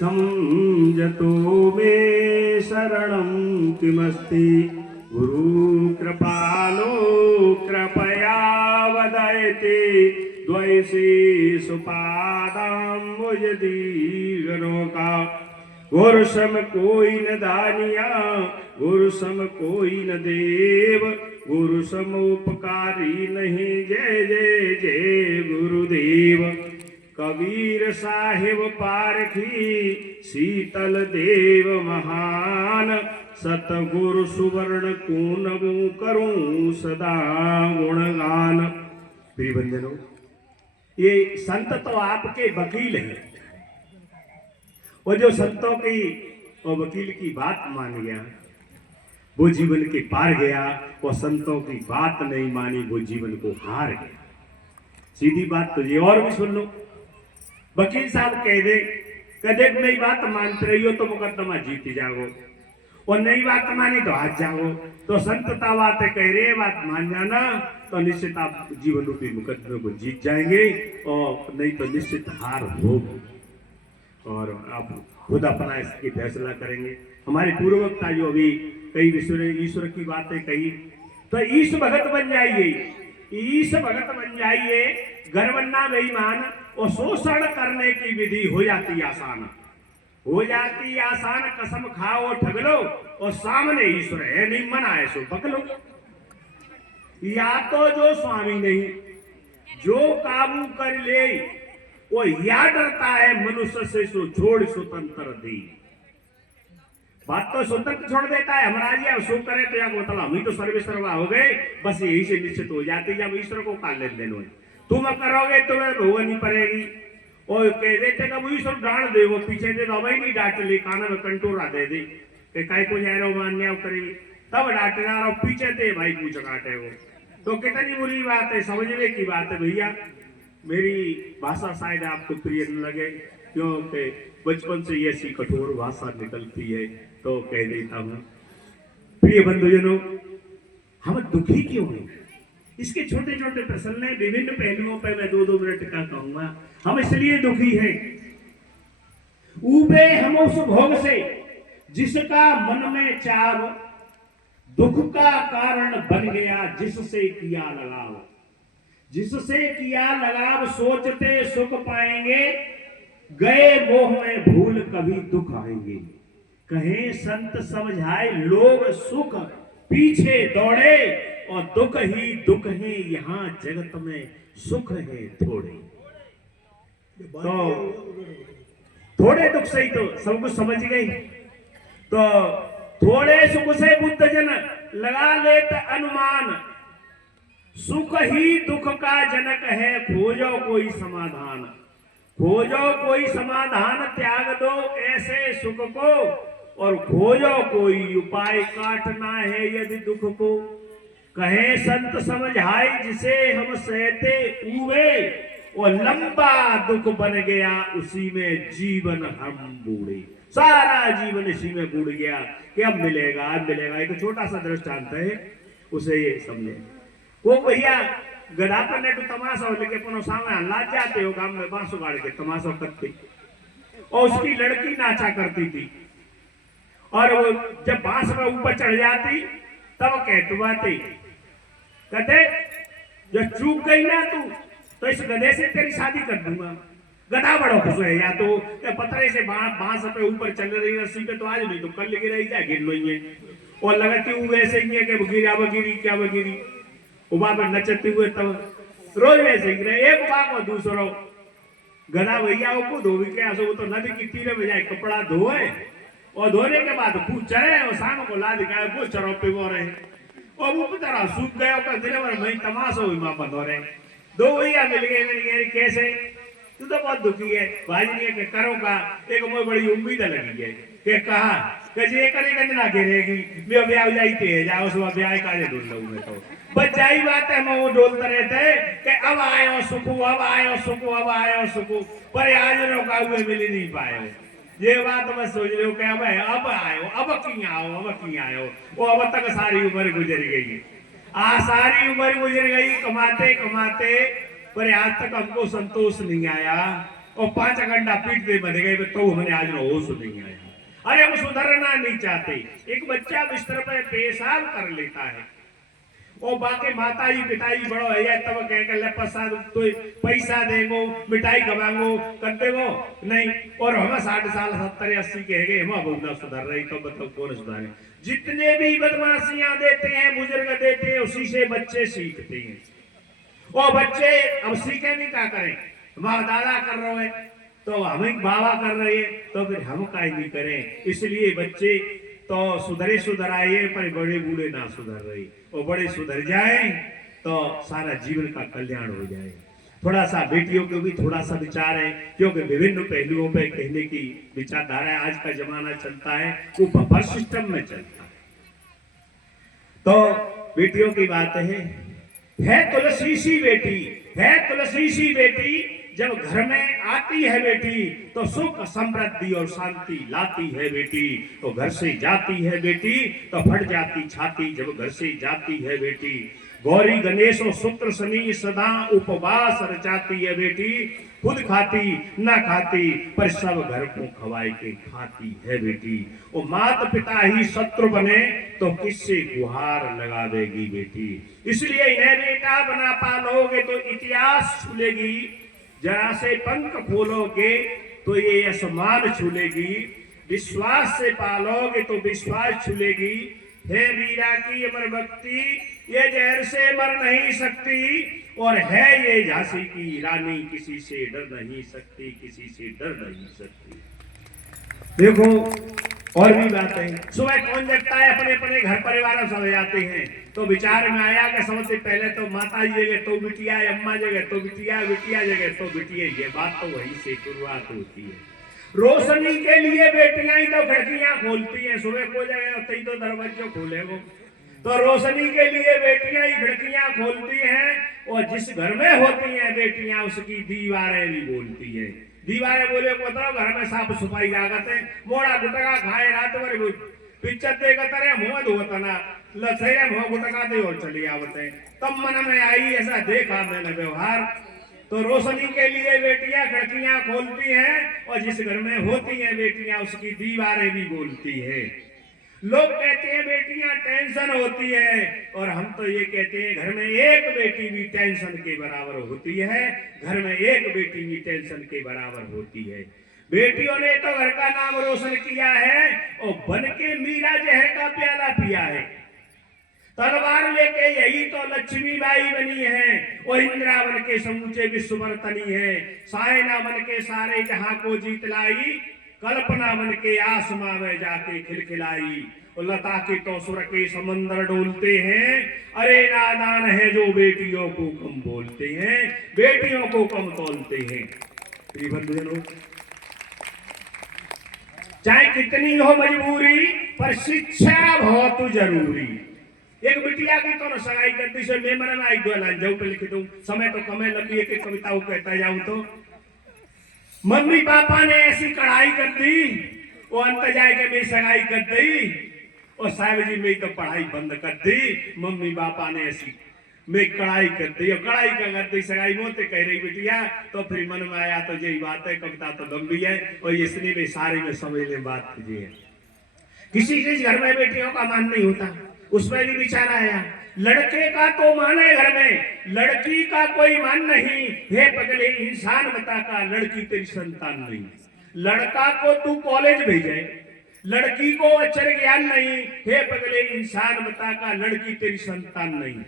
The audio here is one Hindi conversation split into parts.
समझतो मे शरणं किमस्ति गुरु कृपालो कृपया वदयते द्वैषी सुपादां मुझदीगनोका गुरु सम कोई न दानिया गुरु सम कोई न देव गुरु समोपकारी नहीं जय जय जय गुरुदेव कबीर साहिब पारखी शीतल देव महान सतगुरु सुवर्ण कूनमु करूं सदा गुणगान। प्रिय बंधनों, ये संत तो आपके वकील हैं। वो जो संतों की और वकील की बात मान गया वो जीवन के पार गया, और संतों की बात नहीं मानी वो जीवन को हार गया। सीधी बात तो ये, और भी सुन लो। वकील साहब कह दे कदे नई बात मानते रही हो तो मुकदमा जीत जाओ, और नई बात मानी तो हार जाओ। तो संतता बात कह रहे बात मान जाना तो निश्चित आप जीवन रूपी मुकदमे को जीत जाएंगे, और नहीं तो निश्चित हार होगी और आप खुद अपना इसकी फैसला करेंगे। हमारे पूर्व वक्ता जो अभी कई ईश्वर की बातें कही, तो ईश भगत बन जाइए, ईश भगत बन जाइए। घर बनना बेईमान और शोषण करने की विधि हो जाती आसान, हो जाती आसान। कसम खाओ ठग लो और सामने ईश्वर है नहीं मना है सो पक लो। या तो जो स्वामी नहीं जो काबू कर ले वो या डरता है मनुष्य से सो छोड़ स्वतंत्र दी। बात तो स्वतंत्र छोड़ देता है महाराज, या सो करे तो या बोतला हम ही तो सर्वे सर्वा हो गए, बस यही से निश्चित हो जाती। जब ईश्वर को का लेन देन हो तुम करोगे तुम्हें भोगनी पड़ेगी। और कह देते कि वो ईश्वर डांट दे, वो पीछे दे तो नहीं डांट ले, कान में कंटोरा दे दे कि काय को जा रहे हो मान्या करेगी तब डांटना, और पीछे दे भाई पूछ काटे वो। तो कितनी बुरी बात है, समझने की बात है भैया। मेरी भाषा शायद आपको प्रिय न लगे क्योंकि बचपन से ऐसी कठोर भाषा निकलती है, तो कह देता हूं। प्रिय बंधुजनों, हम दुखी क्यों हैं? इसके छोटे छोटे प्रश्न हैं, विभिन्न पहलुओं पर मैं 2-2 मिनट का कहूंगा। हम इसलिए दुखी हैं, ऊबे हम उस भोग से जिसका मन में चाव, दुख का कारण बन गया जिससे किया लगाव। जिससे किया लगाव सोचते सुख पाएंगे, गए मोह में भूल कभी दुख आएंगे। कहे संत समझाए लोग सुख पीछे दौड़े, और दुख ही दुख है यहाँ जगत में सुख है थोड़े। तो थोड़े दुख से ही तो सब कुछ समझ गई। तो थोड़े सुख से बुद्ध जन लगा लेत अनुमान, सुख ही दुख का जनक है खोजो कोई समाधान। खोजो कोई समाधान त्याग दो ऐसे सुख को, और खोजो कोई उपाय काटना है यदि दुख को। कहे संत समझाए जिसे हम सहते हुए, और लंबा दुख बन गया उसी में जीवन हम बूढ़े। सारा जीवन इसी में बूढ़ गया कि अब मिलेगा अब मिलेगा। एक छोटा सा दृष्टांत है, उसे ये समझे। वो भैया गधा पर ने तो तमाशा हो लेके पनो सामने हल्ला जाते हो गांव में बांसु गाड़ के तमाशा करते, और उसकी लड़की नाचा करती थी। और वो जब बांस में ऊपर चढ़ जाती तब कहते कहते जो चूक गई ना तू तो इस गधे से तेरी शादी कर दूंगा। गधा बड़ा खुश है, या तो पतरे से बांस पे ऊपर चल रही रस्सी पे तो आज नहीं तो कल गिर रही जाए गिर लो। और लगती हूँ वैसे ही है कि गिरा बगिरी क्या बगिरी उबा पर नचते हुए तब रोज वैसे गिरे। एक बाग और दूसरो गधा भैया को धोबी के आसो वो तो नदी की तीरे में जाए कपड़ा धोए, और धोने के बाद खूब चढ़े और शाम को ला दिखाए वो चरो पे वो रहे, और वो बेचारा सूख गया का दिन भर वही तमाशा हुई मां बंद हो रहे। दो भैया मिल गए कैसे, तू तो बहुत दुखी है भाई ने के करो का। एक मुझे बड़ी उम्मीद लगी है कि कहा कि ये करे कंजना गिरेगी मैं ब्याह जाईते है जाओ सुबह ब्याह काजे ढूंढ लूं मैं। तो बस जाई बात है मैं वो डोलते रहते कि अब आयो सुखू अब आयो सुखू अब आयो सुखू, पर आज रोका हुए मिल नहीं पाए। ये बात मैं सोच रही हूँ कि अब आयो अब की आयो वो अब तक सारी उम्र गुजर गई। सारी उम्र गुजर गई कमाते कमाते, पर आज तक हमको संतोष नहीं आया। और 5 घंटा पीटते बध गए तो हमने आज ना होश नहीं आया। अरे हम सुधरना नहीं चाहते। एक बच्चा बिस्तर पर पेशाब कर लेता है और बाकी माताई पिताई बड़ो है तब कह के ले तो पैसा देंगो मिठाई खवांगो कर देगो नहीं। और हम 60 साल 70 80 के हैं हम बहुत ना सुधर रही तो बताओ कौन सुधारे। जितने भी बदमाशियां देते हैं बुजुर्ग देते हैं उसी से बच्चे सीखते हैं। और बच्चे अब सीखे नहीं क्या करें, माँ दादा कर रहे हैं तो हम बाबा कर रहे हैं तो फिर हम का नहीं करें। इसलिए बच्चे तो सुधरे सुधराए पर बड़े बूढ़े ना सुधर रहे और बड़े सुधर जाए तो सारा जीवन का कल्याण हो जाए। थोड़ा सा बेटियों को भी थोड़ा सा विचार है क्योंकि विभिन्न पहलुओं पे कहने की विचारधारा है। आज का जमाना चलता है वो बफर सिस्टम में चलता है। तो बेटियों की बात है तुलसी सी बेटी, है तुलसी सी बेटी। जब घर में आती है बेटी तो सुख समृद्धि और शांति लाती है बेटी। तो घर से जाती है बेटी तो फट जाती छाती जब घर से जाती है बेटी। गौरी गणेश और शुक्र शनि सदा उपवास रचाती है बेटी। खुद खाती ना खाती पर सब घर को खवाए के खाती है बेटी। और माता पिता ही शत्रु बने तो किससे गुहार लगा देगी बेटी। इसलिए इन्हें बेटा बना पालोगे तो इतिहास छूलेगी, जरा से पंख खोलोगे तो ये आसमान छूलेगी। विश्वास से पालोगे तो विश्वास छूलेगी। हे वीरा की अमर भक्ति ये जहर से मर नहीं सकती। और है ये झांसी की रानी किसी से डर नहीं सकती, किसी से डर नहीं सकती। देखो और भी बातें। सुबह कौन जगता है अपने अपने घर परिवार सब जाते हैं तो विचार में आया कि सबसे पहले तो माता जी जगह तो बिटिया, अम्मा जगह तो बिटिया, बिटिया जगह तो बिटिया। ये बात तो वहीं से शुरुआत होती है। रोशनी के लिए बेटियां ही तो खिड़कियां खोलती हैं। सुबह को जगह होते ही तो दरवाजे खोले वो तो रोशनी के लिए बेटियां ही खिड़कियां खोलती हैं। और जिस घर में होती हैं बेटियां उसकी दीवारें भी बोलती है। दीवारें बोले को तो घर में साफ सफाई लागत है। मोड़ा गुटका खाए रात भर पिक्चर देखते रहे मुंह धोता ना लसेरे मुंह गुटका दे और चली आवते। तब मन में आई ऐसा देखा मैंने व्यवहार। तो रोशनी के लिए बेटियां खिड़कियां खोलती हैं और जिस घर में होती हैं बेटियां उसकी दीवारें भी बोलती है। लोग कहते हैं बेटियां टेंशन होती है और हम तो ये कहते हैं घर में एक बेटी भी टेंशन के बराबर होती है। घर में एक बेटी भी टेंशन के बराबर होती है। बेटियों ने तो घर का नाम रोशन किया है और बन के मीरा जहर का प्याला पिया है। तलवार लेके यही तो लक्ष्मीबाई बनी है और इंदिरा बन के समूचे विश्व बर्तनी है। सायना बन के सारे जहां को जीत लाई, कल्पना बन के आसमां में जाके खिलखिलाई। और लता के तो सुर के समंदर डोलते हैं। अरे नादान है जो बेटियों को कम बोलते हैं, बेटियों को कम तोलते हैं। बंधुजनों चाहे कितनी हो मजबूरी पर शिक्षा बहुत जरूरी। एक बिटिया की तो सगाई करती से मैं मन में आई दो लाइन जाऊं पे लिख दूं। समय तो कम है, लंबी एक कविता कहता जाऊं तो मम्मी पापा ने ऐसी कढ़ाई कर दी वो अंत जाए के मैं सगाई कर दी और साहब जी मेरी तो पढ़ाई बंद कर दी। मम्मी पापा ने ऐसी मैं कढ़ाई कर दी और कढ़ाई का कर दी सगाई मोते कह रही बिटिया। तो फिर मन में आया तो यही बात है, कविता तो लंबी है और इसलिए भी सारे में समझ ले बात कीजिए। किसी चीज घर में बेटियों का मान नहीं होता, उसमें भी विचार आया। लड़के का तो मान है घर में, लड़की का कोई मान नहीं। हे पगले इंसान बता का लड़की तेरी संतान नहीं। लड़का को तू कॉलेज भेजे, लड़की को अक्षर ज्ञान नहीं। हे पगले इंसान बता का लड़की तेरी संतान नहीं।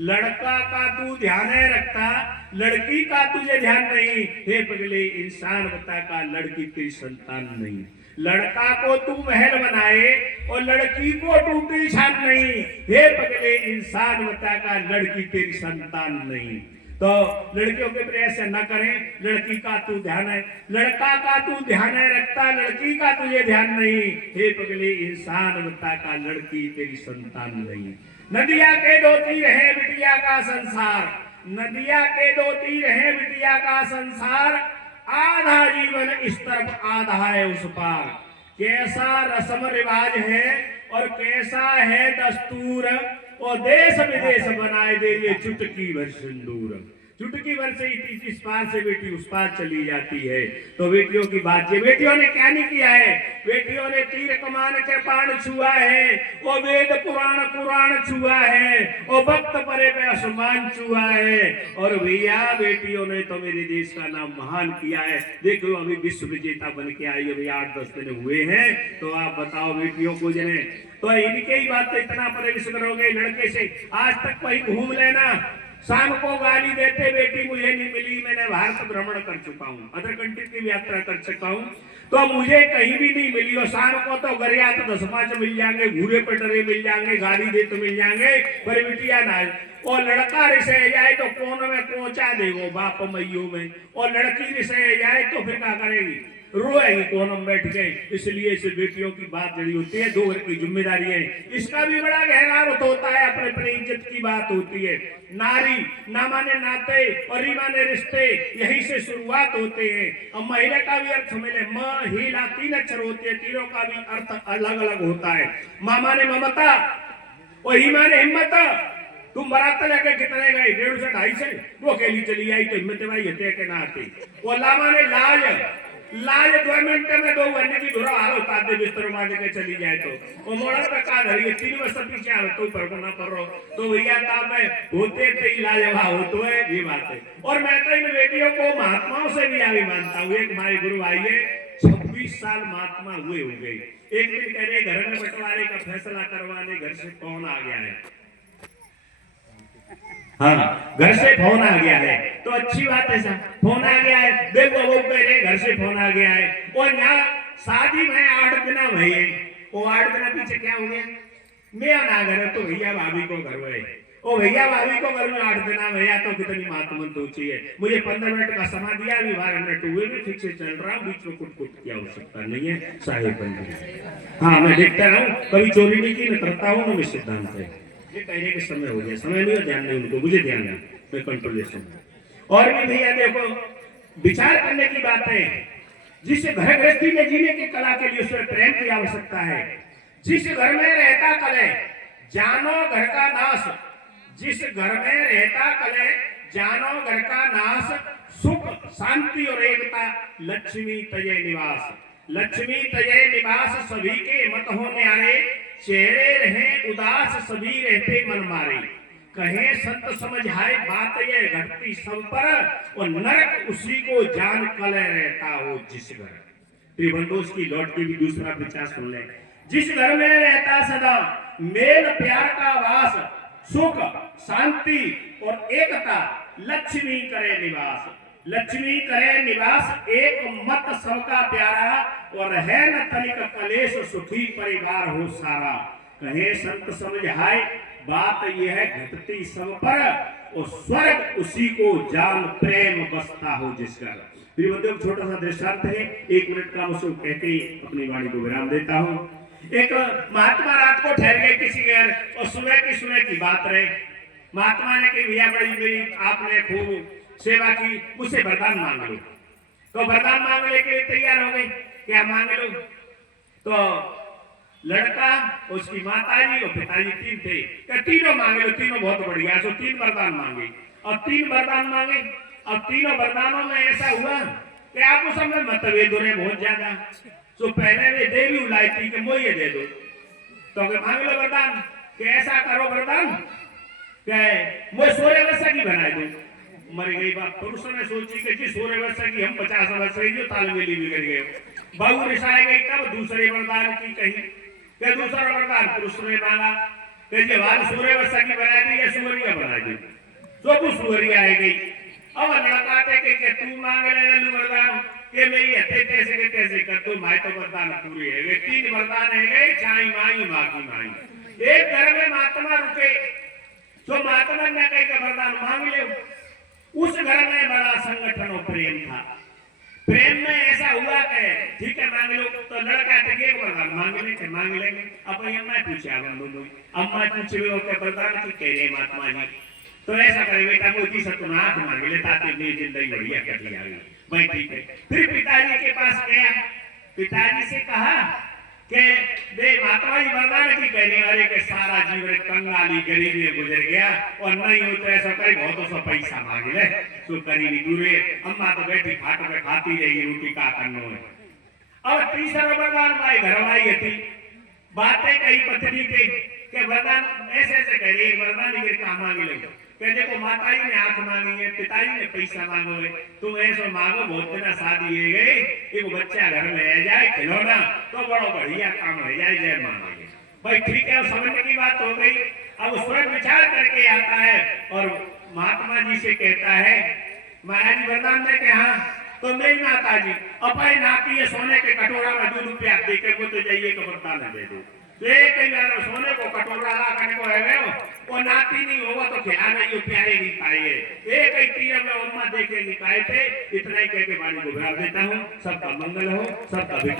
लड़का का तू ध्यान है रखता, लड़की का तुझे ध्यान नहीं। हे पगले इंसान बता का लड़की तेरी संतान नहीं। लड़का को तू महल बनाए और लड़की को टूटी छान नहीं। हे पगले इंसान बता का लड़की तेरी संतान नहीं। तो लड़कियों के प्रयास न करें। लड़की का तू ध्यान है, लड़का का तू ध्यान है रखता, लड़की का तुझे ध्यान नहीं। हे पगले इंसान बता का लड़की तेरी संतान नहीं। नदिया के दो तीर है बिटिया का संसार, नदिया के दो तीर है बिटिया का संसार। आधा जीवन इस तरफ आधा है उस पार। कैसा रस्म रिवाज है और कैसा है दस्तूर और देश विदेश बनाए दे ये चुटकी भर सिंदूर। चुटकी भर से इस पार से बेटी उस पार चली जाती है। तो बेटियों की बात, ये बेटियों ने क्या नहीं किया है, बेटियों ने तीर कमान के पान छुआ है, वो वेद पुराण पुराण छुआ है, वो भक्त परे पे आसमान छुआ है। और भैया बेटियों ने तो मेरे देश का नाम महान किया है। देखो अभी विश्व विजेता बन के आई, अभी 8-10 दिन हुए हैं। तो आप बताओ बेटियों को जने तो इनके ही बात तो इतना परहेज करोगे लड़के से। आज तक कहीं घूम लेना, शाम को गाली देते बेटी मुझे नहीं मिली, मैंने भारत भ्रमण कर चुका हूँ, अदर कंट्री की यात्रा कर चुका हूँ, तो मुझे कहीं भी नहीं मिली। और शाम को तो गरिया तो 10-5 मिल जाएंगे, घूरे पटरे मिल जाएंगे, गाड़ी दे तो मिल जाएंगे, पर बिटिया ना। और लड़का रिसे जाए तो कोने में पहुंचा दे वो बाप मैयू में, और लड़की रिसे जाए तो फिर क्या करेगी, रोएगी कोनों में बैठ गए। इसलिए इस बेटियों की बात जड़ी होती है, दो घर की जिम्मेदारी है, इसका भी बड़ा गहरा अर्थ होता है, अपने अपने इज्जत की बात होती है। नारी ना माने नाते और माने रिश्ते, यहीं से शुरुआत होते हैं। अब महिला का भी अर्थ मिले, महिला 3 अक्षर होते हैं, तीनों का भी अर्थ अलग अलग होता है। माँ माने ममता और ही माने हिम्मत। तुम बारात लेके कितने गए, 150 से 250, वो अकेली चली आई तो हिम्मत भाई हते के ना आती। और ला माने लाज, लाज 2 मिनट में 2 घंटे की धुरा हाल होता है, बिस्तर मार के चली जाए तो वो मोड़ा पे का धरी 3 वर्ष पीछे आ तो पर को ना पर रो तो भैया ताब में होते थे लाजवाब हो तो है ये बात है। और मैं तो इन बेटियों को महात्माओं से भी आगे मानता हूँ। एक हमारे गुरु भाई है 26 साल महात्मा हुए हो गए, एक दिन कह रहे घर में बंटवारे का फैसला करवाने घर से कौन आ गया है, हाँ घर से फोन आ गया है, तो अच्छी बात है सर, फोन आ गया है, देखो वो कह रहे घर से फोन आ गया है। और यहाँ शादी में 8 दिन भैया, वो 8 दिन पीछे क्या हो गया, मैं ना घर तो भैया भाभी को घर हुए, ओ भैया भाभी को घर में 8 दिन भैया, तो कितनी महात्मन सोची है। मुझे 15 मिनट का समय दिया, अभी 12 मिनट हुए भी ठीक से चल रहा हूँ, बीच में कुछ कुछ की आवश्यकता नहीं है, साहेब बन गया। हाँ मैं देखता हूँ, कभी चोरी नहीं की, मैं करता हूँ ना, मैं सिद्धांत है। ये कहने के समय हो गया, समय नहीं हो, ध्यान नहीं उनको, मुझे ध्यान है, मैं कंट्रोलेशन। और भी भैया देखो विचार करने की बात है, जिस घर गृहस्थी में जीने की कला के लिए उसमें प्रेम की आवश्यकता है। जिस घर में रहता कले जानो घर का नाश, जिस घर में रहता कले जानो घर का नाश, सुख शांति और एकता लक्ष्मी तय निवास, लक्ष्मी तय निवास सभी के मत होने आए, चेहरे रहे उदास सभी रहते मन मारे, कहे संत समझाए बात ये घटती सब पर, और नरक उसी को जान कल रहता हो जिस घर। त्रिभंडोस की लौट के भी दूसरा विचार सुन ले, जिस घर में रहता सदा मेल प्यार का वास, सुख शांति और एकता लक्ष्मी करे निवास, लक्ष्मी करे निवास एक मत सबका प्यारा, और है न तनिक कलेश सुखी परिवार हो सारा, कहे संत समझाए बात यह है घटती सब पर, और स्वर्ग उसी को जान प्रेम बसता हो जिस घर। छोटा सा दृष्टांत है, 1 मिनट का उसको कहते ही अपनी वाणी को विराम देता हूँ। एक महात्मा रात को ठहर गए किसी घर, और सुबह की बात रहे, महात्मा ने कही भैया बड़ी मेरी आपने खूब सेवा की, मुझसे वरदान मांग लो। तो वरदान मांगने के लिए तैयार हो गए, क्या मांग लो। तो लड़का उसकी माताजी और पिताजी 3 थे, क्या तीनों मांगे लो, तीनों बहुत बढ़िया, तो 3 वरदान मांगे। और 3 वरदान मांगे, अब तीनों वरदानों में ऐसा हुआ कि आपको समझ मतभेद हो रहे बहुत ज्यादा। तो पहले वे देवी उलाई थी कि मुझे दे दो, तो मांग लो वरदान कि ऐसा करो वरदान कि मुझे 16 वर्ष की बना दो। मर गई बात, पुरुषों ने सोची कि जी 16 वर्ष की, हम 50 वर्ष की, जो तालमेली बिगड़ गए। बहू रिसाई गई, तब दूसरे वरदान की कही, कि दूसरा वरदान पुरुष ने मांगा कि जी वाल 16 वर्ष की बना दी या सुवरिया बना दी, तो वो सुवरिया आ गई। अब लड़का के तू मांग ले वरदान के मैं ये तैसे के तैसे कर दो, माई तो वरदान पूरी है। वे 3 वरदान है गए, चाई माई माँ की माई। एक घर में महात्मा रुके, तो महात्मा ने कही का वरदान मांग ले। उस घर में बड़ा संगठन और प्रेम था। प्रेम में ऐसा हुआ कि ठीक है मांग लो, तो लड़का एक वरदान मांग लेंगे। अब अम्मा पूछे, अम्मा पूछे वरदान की कह रहे महात्मा जी, तो ऐसा करे बेटा मोदी सतुन हाथ मांग ले ताकि मेरी जिंदगी बढ़िया कट जाएगी। भाई ठीक है। फिर पिताजी के पास गया, पिताजी से कहा के वे मातावाई वरदान की कहने वाले के सारा जीवन कंगाली गरीबी में गुजर गया और नहीं हो तो ऐसा कहीं बहुत सा पैसा मांग ले तो गरीबी दूरे अम्मा तो बैठी खाट पे खाती रही रोटी का करनो है। और तीसरा वरदान भाई घरवाई थी बातें कही पत्नी के वरदान ऐसे ऐसे कह रही वरदान के काम मांगे ले कहते को माताई ने हाथ मांगी है पिताई ने पैसा मांगो है तुम ऐसा मांगो बहुत दिन शादी है गई एक बच्चा घर में आ जाए खिलौना तो बड़ा बढ़िया काम हो जाए जय मांगे भाई ठीक है समझने की बात हो गई। अब स्वयं विचार करके आता है और महात्मा जी से कहता है महाराज वरदान ने कहा तो नहीं माता जी अपने नाती है सोने के कटोरा में 2 रुपया दे के वो तो जाइए कब्रस्तान में दे दो सोने को कटोरा ला करने को है वो नाती नहीं होगा तो खिलाना ही प्यारे नहीं पाएंगे एक ही तीर में अम्मा देखेंगे पाए थे इतना ही कह के वाणी को विराम देता हूँ। सबका मंगल हो सबका विकास।